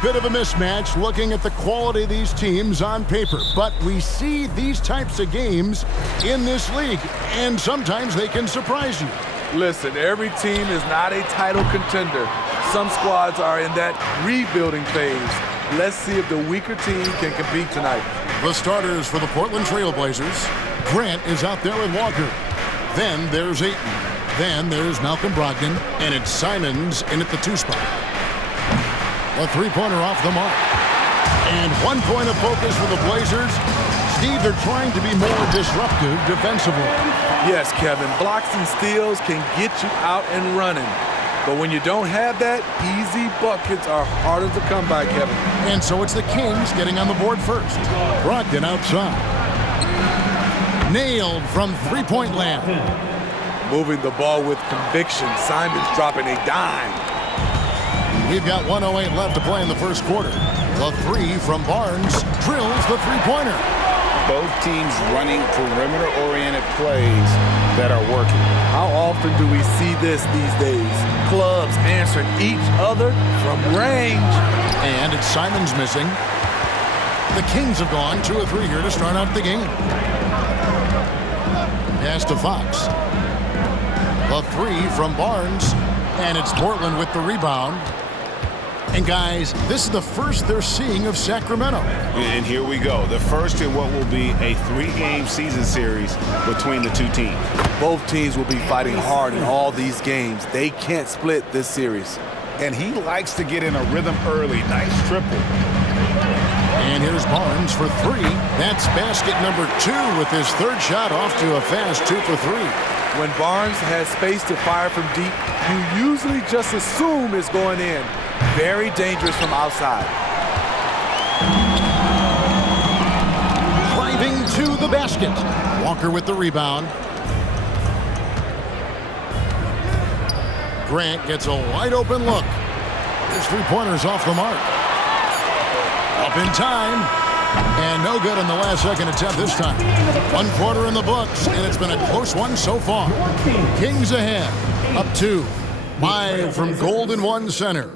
Bit of a mismatch looking at the quality of these teams on paper, but we see these types of games in this league, and sometimes they can surprise you. Listen, every team is not a title contender. Some squads are in that rebuilding phase. Let's see if the weaker team can compete tonight. The starters for the Portland Trail Blazers. Grant is out there with Walker. Then there's Ayton. Then there's Malcolm Brogdon, and it's Simons in at the 2 spot. A three-pointer off the mark. And 1 point of focus for the Blazers. Steve, they're trying to be more disruptive defensively. Yes, Kevin. Blocks and steals can get you out and running. But when you don't have that, easy buckets are harder to come by, Kevin. And so it's the Kings getting on the board first. Brogdon outside. Nailed from three-point land. Moving the ball with conviction. Simons dropping a dime. We've got 1:08 left to play in the first quarter. The three from Barnes drills the three-pointer. Both teams running perimeter-oriented plays that are working. How often do we see this these days? Clubs answering each other from range. And it's Simons missing. The Kings have gone 2 of 3 here to start out the game. Pass to Fox. The three from Barnes. And it's Portland with the rebound. And guys, this is the first they're seeing of Sacramento. And here we go. The first in what will be a 3-game season series between the two teams. Both teams will be fighting hard in all these games. They can't split this series. And he likes to get in a rhythm early. Nice triple. And here's Barnes for 3. That's basket number 2 with his third shot off to a fast 2 for 3. When Barnes has space to fire from deep, you usually just assume it's going in. Very dangerous from outside. Driving to the basket. Walker with the rebound. Grant gets a wide open look. His three-pointer's off the mark. Up in time. And no good on the last second attempt this time. 1 quarter in the books, and it's been a close one so far. Kings ahead. Up 2. Live from Golden One Center.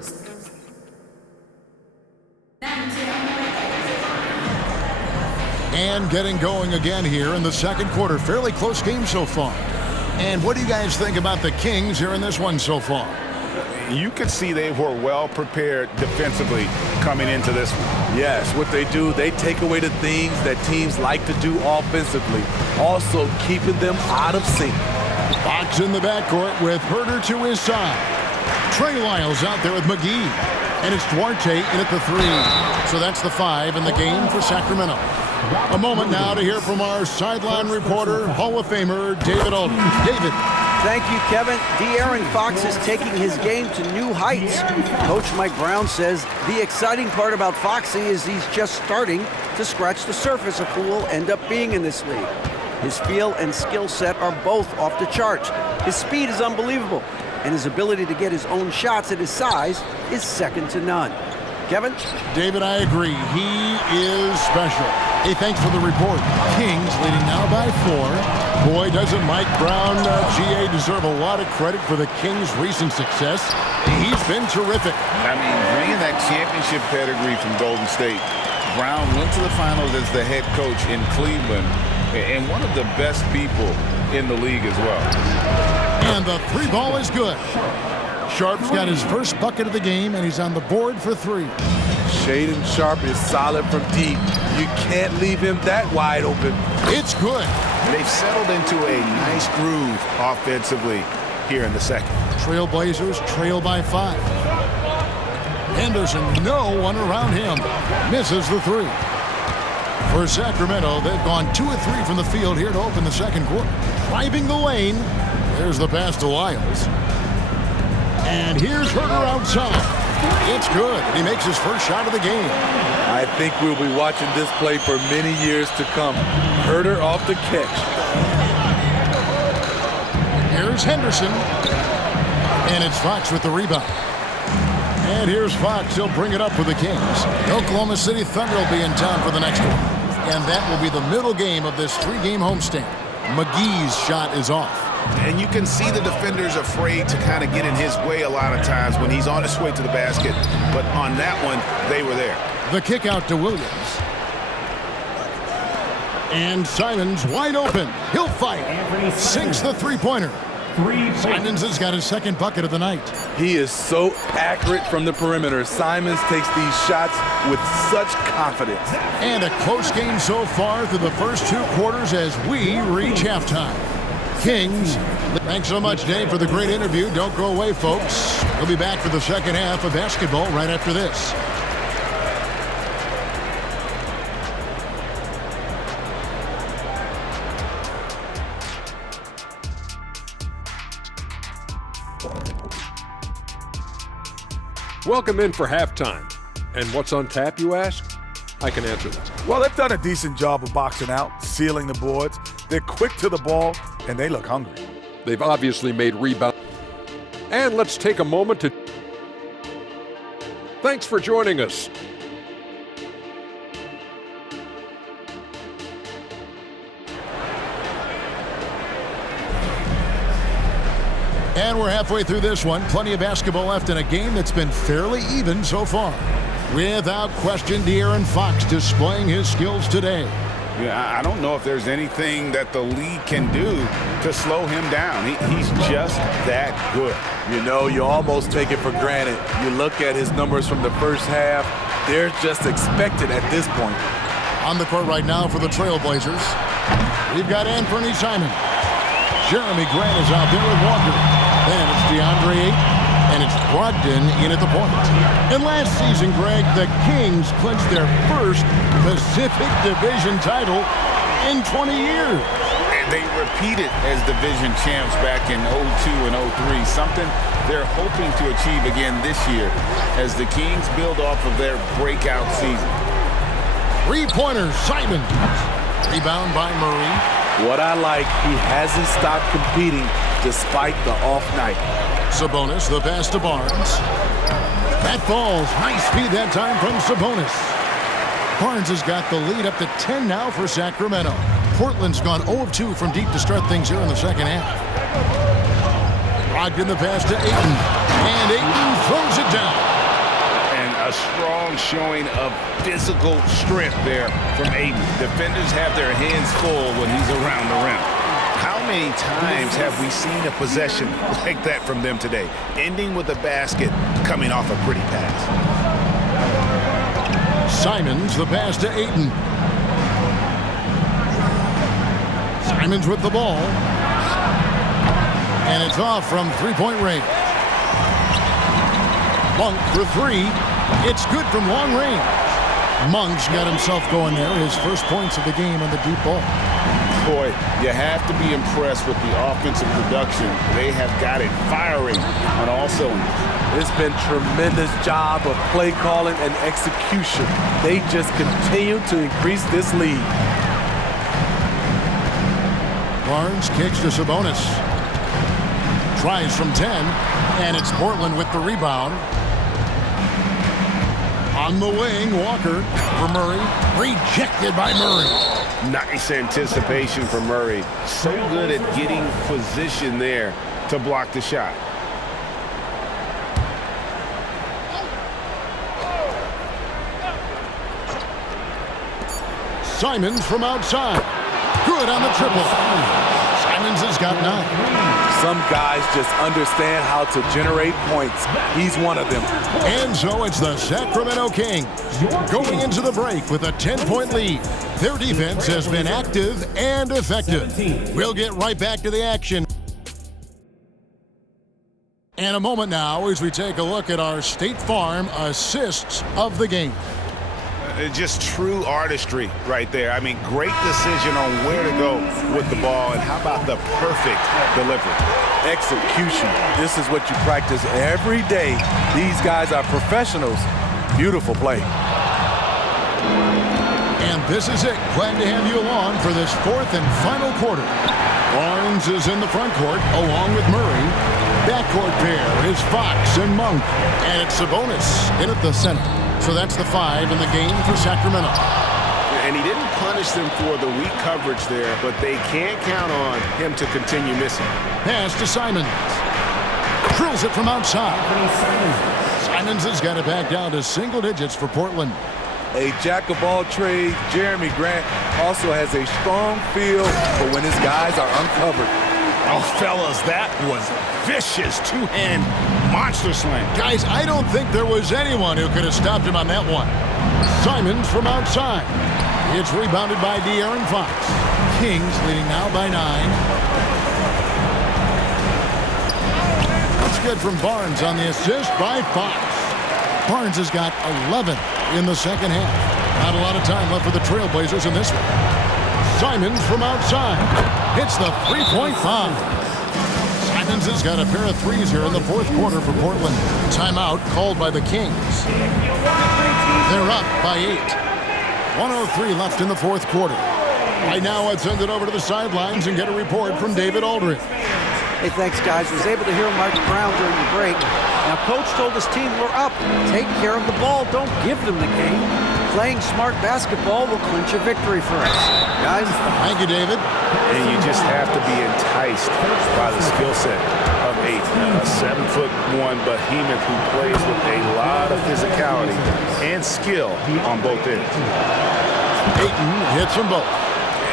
And getting going again here in the second quarter. Fairly close game so far. And what do you guys think about the Kings here in this one so far? You could see they were well prepared defensively coming into this one. Yes, what they do, they take away the things that teams like to do offensively. Also keeping them out of sync. Fox in the backcourt with Herter to his side. Trey Lyles out there with McGee. And it's Duarte in at the 3. So that's the 5 in the game for Sacramento. A moment now to hear from our sideline reporter, Hall of Famer David Aldridge. David. Thank you, Kevin. De'Aaron Fox is taking his game to new heights. Coach Mike Brown says the exciting part about Foxy is he's just starting to scratch the surface of who will end up being in this league. His feel and skill set are both off the charts. His speed is unbelievable, and his ability to get his own shots at his size is second to none. Kevin? David, I agree. He is special. Hey, thanks for the report. Kings leading now by 4. Boy, doesn't Mike Brown, GA, deserve a lot of credit for the Kings' recent success. He's been terrific. I mean, bringing that championship pedigree from Golden State. Brown went to the finals as the head coach in Cleveland, and one of the best people in the league as well. And the 3 ball is good. Sharp's got his first bucket of the game, and he's on the board for 3. Shaedon Sharpe is solid from deep. You can't leave him that wide open. It's good. They've settled into a nice groove offensively here in the second. Trailblazers trail by 5. Henderson, no one around him. Misses the 3. For Sacramento, they've gone 2 of 3 from the field here to open the second quarter. Driving the lane. There's the pass to Lyles. And here's Herter outside. It's good. He makes his first shot of the game. I think we'll be watching this play for many years to come. Herter off the catch. Here's Henderson. And it's Fox with the rebound. And here's Fox. He'll bring it up for the Kings. The Oklahoma City Thunder will be in town for the next one. And that will be the middle game of this 3-game homestand. McGee's shot is off. And you can see the defenders afraid to kind of get in his way a lot of times when he's on his way to the basket. But on that one, they were there. The kick out to Williams. And Simons wide open. He'll fight. Sinks the three-pointer. Simons has got his second bucket of the night. He is so accurate from the perimeter. Simons takes these shots with such confidence. And a close game so far through the first 2 quarters as we reach halftime. Kings, thanks so much, Dave, for the great interview. Don't go away, folks. We'll be back for the second half of basketball right after this. Welcome in for halftime. And what's on tap, you ask? I can answer that. Well, they've done a decent job of boxing out, sealing the boards. They're quick to the ball, and they look hungry. They've obviously made rebounds. And let's take a moment to... Thanks for joining us. And we're halfway through this one. Plenty of basketball left in a game that's been fairly even so far. Without question, De'Aaron Fox displaying his skills today. Yeah, I don't know if there's anything that the league can do to slow him down. He's just that good. You know, you almost take it for granted. You look at his numbers from the first half, they're just expected at this point. On the court right now for the Trailblazers, we've got Anthony Simons. Jeremy Grant is out there with Walker. Then it's DeAndre Ayton, and it's Brogdon in at the point. And last season, Greg, the Kings clinched their first Pacific Division title in 20 years. And they repeated as division champs back in 02 and 03, something they're hoping to achieve again this year as the Kings build off of their breakout season. Three-pointer, Simons. Rebound by Murray. What I like, he hasn't stopped competing despite the off night. Sabonis, the pass to Barnes. That falls. Nice speed that time from Sabonis. Barnes has got the lead up to 10 now for Sacramento. Portland's gone 0 of 2 from deep to start things here in the second half. Brogdon the pass to Ayton. And Ayton throws it down. And a strong showing of physical strength there from Ayton. Defenders have their hands full when he's around the rim. How many times have we seen a possession like that from them today, ending with a basket coming off a pretty pass? Simons, the pass to Ayton. Simons with the ball. And it's off from three-point range. Monk for three. It's good from long range. Monk's got himself going there. His first points of the game on the deep ball. Boy, you have to be impressed with the offensive production. They have got it firing on all cylinders. It's been tremendous job of play calling and execution. They just continue to increase this lead. Barnes kicks to Sabonis. Tries from 10, and it's Portland with the rebound. On the wing, Walker for Murray. Rejected by Murray. Nice anticipation for Murray. So good at getting position there to block the shot. Simons from outside. Good on the triple. Simons has got 9. Some guys just understand how to generate points. He's one of them. And so it's the Sacramento Kings going into the break with a 10-point lead. Their defense has been active and effective. We'll get right back to the action. And a moment now as we take a look at our State Farm assists of the game. Just true artistry right there. I mean, great decision on where to go with the ball, and how about the perfect delivery? Execution. This is what you practice every day. These guys are professionals. Beautiful play. And this is it. Glad to have you along for this fourth and final quarter. Barnes is in the front court along with Murray. Backcourt pair is Fox and Monk. And it's Sabonis in at the center. So that's the 5 in the game for Sacramento. And And he didn't punish them for the weak coverage there, but they can't count on him to continue missing. Pass to Simons. Drills it from outside. Simons has got it back down to single digits for Portland. A jack of all trades, Jeremy Grant also has a strong feel for when his guys are uncovered. Oh, fellas, that was a vicious two-hand monster slam. Guys, I don't think there was anyone who could have stopped him on that one. Simons from outside. It's rebounded by De'Aaron Fox. Kings leading now by 9. That's good from Barnes on the assist by Fox. Barnes has got 11 in the second half. Not a lot of time left for the Trailblazers in this one. Simons from outside. Hits the three-point foul. Simons has got a pair of threes here in the fourth quarter for Portland. Timeout called by the Kings. They're up by 8. 1:03 left in the fourth quarter. Right now, let's send it over to the sidelines and get a report from David Aldridge. Hey, thanks, guys. Was able to hear Mike Brown during the break. Now, Coach told his team, we're up. Take care of the ball. Don't give them the game. Playing smart basketball will clinch a victory for us. Guys? Thank you, David. And you just have to be enticed by the skill set of a 7'1" behemoth who plays with a lot of physicality and skill on both ends. Ayton hits them both.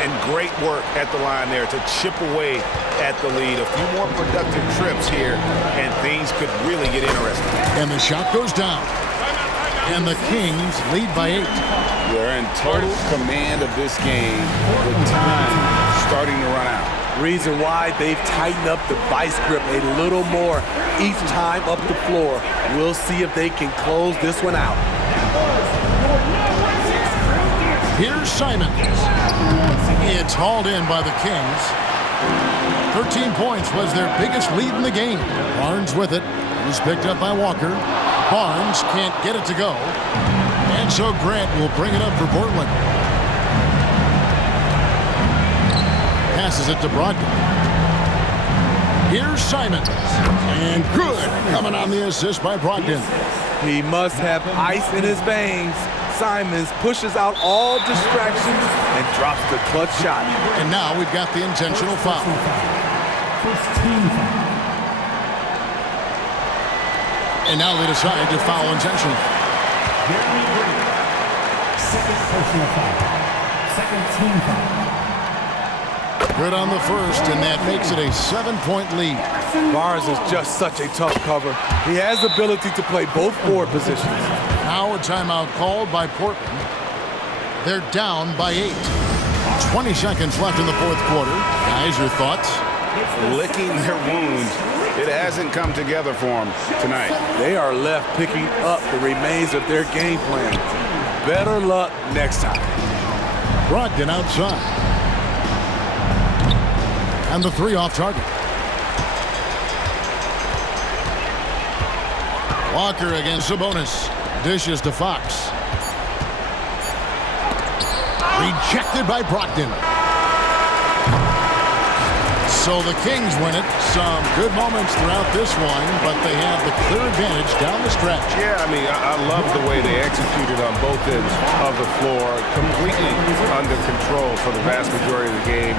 And great work at the line there to chip away at the lead. A few more productive trips here, and things could really get interesting. And the shot goes down. And the Kings lead by 8. They're in total command of this game with time starting to run out. Reason why they've tightened up the vice grip a little more each time up the floor. We'll see if they can close this one out. Here's Simons. It's hauled in by the Kings. 13 points was their biggest lead in the game. Barnes with it. It was picked up by Walker. Barnes can't get it to go. And so Grant will bring it up for Portland. Passes it to Brogdon. Here's Simons. And good. Coming on the assist by Brogdon. He must have ice in his veins. Simons pushes out all distractions and drops the clutch shot. And now we've got the intentional foul. And now they decide to foul intentionally. Second personal foul. Second team foul. Good on the first, and that makes it a 7-point lead. Barnes is just such a tough cover. He has the ability to play both forward positions. Now a timeout called by Portland. They're down by 8. 20 seconds left in the fourth quarter. Guys, your thoughts? Licking their wounds. It hasn't come together for them tonight. They are left picking up the remains of their game plan. Better luck next time. Brogdon outside. And the three off target. Walker against Sabonis. Dishes to Fox. Rejected by Brogdon. So the Kings win it. Some good moments throughout this one, but they have the clear advantage down the stretch. Yeah, I mean, I love the way they executed on both ends of the floor. Completely under control for the vast majority of the game.